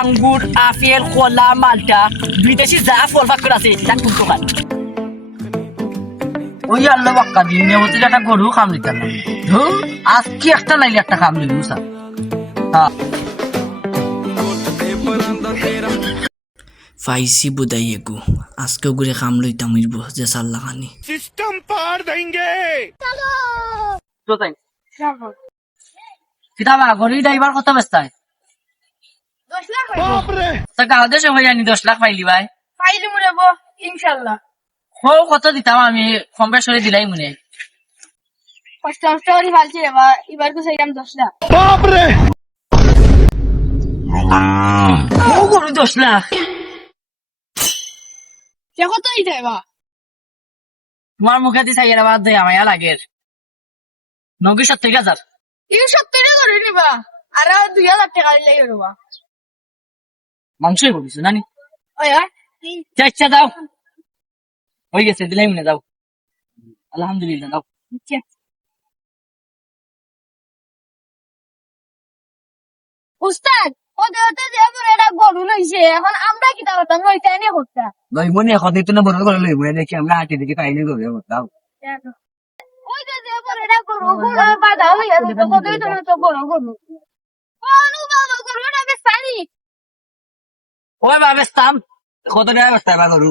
আঙ্গুর, আপেল, কলা, মালটা, বিদেশি যা ফল ফাকর আছে তার খুব দোকান। ওই আল্লাহ বাক্কা দিন নেবতে একটা গরু খাম দিতাম না। আজকে একটা নাইলে একটা খাম দিল স্যার। হ্যাঁ ফাইসি বুদাই এগু আজকে ঘুরে খাম লইতাম হইব যে সাল লাগানি सिस्टम पार देंगे। তো তাই কিতাবা গরি ড্রাইভার কত ব্যস্তায় 10 লাখ बाप रे। তা গাঁও দেশে হয়ে জানি 10 লাখ পাইলি ভাই। পাইলে মরে ইনশাল্লাহ। কত দিতাম আমি কম বেশ করে দিলাই মনে। কষ্ট কষ্ট করে ফালছি এবার তো সেইরাম 10 লাখ। बाप रे। ও গরু 10 লাখ সে কতই দেবা? তোমার মুখে দি চাইয়া বাদ দেয় আমায় লাগের 90,000 এই 70 করে নিবা আর 2000 টাকা দিলে হইবা। মাংসই বলিস নানি ওই চাচ্ছা দাও হয়ে গেছে দিলাই মনে দাও আলহামদুলিল্লাহ দাও। উস্তাদ ওদের হাতে যে পরে এটা গরু লইছে এখন আমরা কি তার কথা ওইটা নিয়ে করতাম। ভাই মনে এখন তো না বড় করে লইব দেখি আমরা হাঁটি দেখি কাহিনী করবে দাও ওই যে পরে এটা গরু বাধা হয়ে গেছে তো কতই তো বড় গরু কোন বাবা গরুটা বেশ সারি ওই ভাবেস্তাম কত টাকা ব্যস্ত বা গরু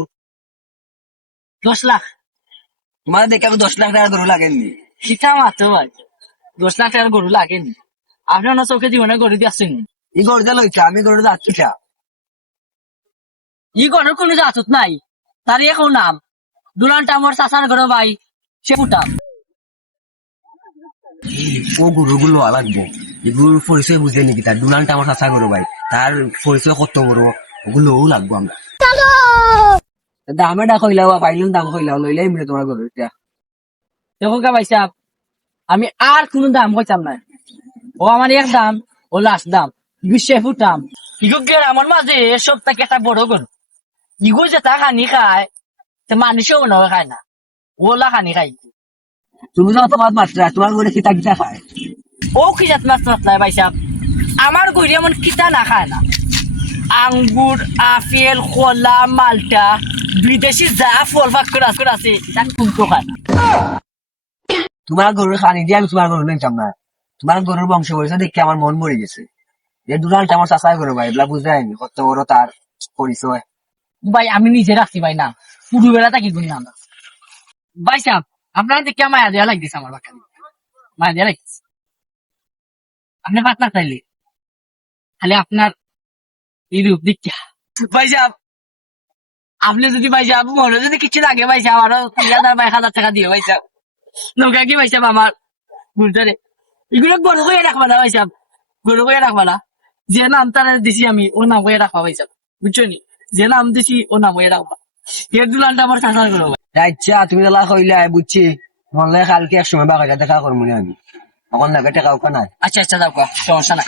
10 লাখ তোমার দেখে 10 লাখ টাকা গরু লাগেননি শিখা মাত্র ভাই 10 লাখ টাকার গরু লাগেনি আপনার চোখে জীবনে গরু দিয়ে আসছেন এই গরুটা লইছে আমি গরু যাচ্ছি ই গরুর কোনো জাতত নাই তার এখন নাম দুলানটা আমার চাচার ঘর ভাই সে ফুটাম ও গরুগুলো লাগবে এগুলোর পরিচয় বুঝে নাকি তার দুলানটা আমার চাষা গরু ভাই তার পরিচয় কত বড় ওগুলোও লাগবো আমরা দামে ডা কইলাও পাইলাম দাম কইলাও লইলাই মিলে তোমার গরু এটা দেখো কা ভাই সাহেব আমি আর কোনো দাম কইতাম না ও আমার এক দাম ও লাস্ট দাম বিশ্বে ফুটাম ইগো আমার মাঝে সব থেকে একটা বড় গরু ইগো যেটা খানি খায় তো মানুষও মনে হয় খায় না ওলা খানি খাই তুমি যাও তোমার মাত্রা তোমার গরু কিতা কিতা খায় ও কি জাত মাছ মাতলায় ভাই সাহেব আমার গরু এমন কিতা না খায় না আঙ্গুর আপেল কলা মালটা বিদেশি যা ফল ফাকর আছে তার খুব দোকান। তোমার গরুর খানি দিয়ে আমি তোমার গরু নিতাম না তোমার গরুর বংশ পরিচয় দেখে আমার মন মরে গেছে যে দুলালটা আমার চাষাই গরু ভাই এগুলা বুঝতে যায়নি কত বড় তার পরিচয় ভাই আমি নিজে রাখছি ভাই না পুরো বেলা থাকি গুনি না ভাই সাহেব আপনার দেখে মায়া দেওয়া লাগতেছে আমার বাচ্চা মায়া দেওয়া লাগতেছে আপনি পাতলা চাইলে খালি আপনার এই রূপ দীক্ষা ভাই সাহেব আপনি যদি ভাই সাহেব মনে যদি কিছু লাগে ভাই সাহেব আরো 3,000 টাকা দিও ভাই সাহেব নৌকা কি ভাই সাহেব আমার বুঝতে এগুলো গরু করে রাখবা না ভাই সাহেব গরু করে রাখবা না যে নাম তারা দিছি আমি ও নাম করে রাখবা ভাই সাহেব বুঝছো নি যে নাম দিছি ও নাম করে রাখবা এর দুলানটা আমার চাষার করবো আচ্ছা তুমি তালা কইলে বুঝছি মনে কালকে এক সময় বাগাইটা দেখা করবো আমি তখন না টাকা নাই আচ্ছা আচ্ছা যাও সমস্যা না